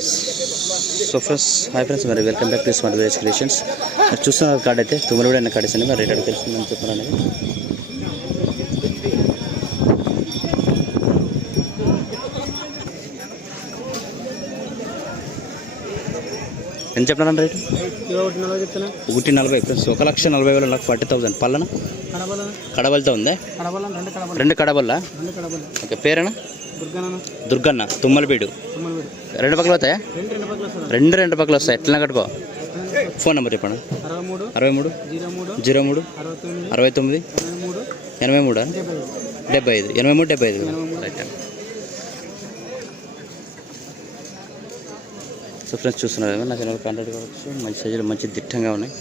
So friends hi friends, మరి welcome back to smart village creations. మరి చూస్తున్న card అయితే తుమ్మలగూడ అనే కార్డ్స్ అండి. మరి రేట్ అడిగి తెలుస్తుందని చెప్తున్నాను అనేది. ఎంత చెప్పినాను రేటు? 1,40,000 ఫ్రెండ్స్. 1,40,000 40,000 పల్లన కడబలతో ఉందా? రెండు కడబల్లా. ఓకే, పేరేనా? దుర్గన్న, తుమ్మలబీడు. రెండు పక్కలు వస్తాయా? రెండు పక్కలు వస్తాయి. ఎట్లా కట్టుకో. ఫోన్ నెంబర్ చెప్పండి. 63 03 69 83 75 83 75. రైట్. సో ఫ్రెండ్స్ చూస్తున్నారు కదా, నా ఛానల్ కాంటాక్ట్ కావచ్చు. మంచి సైజులు మంచి దిట్టంగా ఉన్నాయి.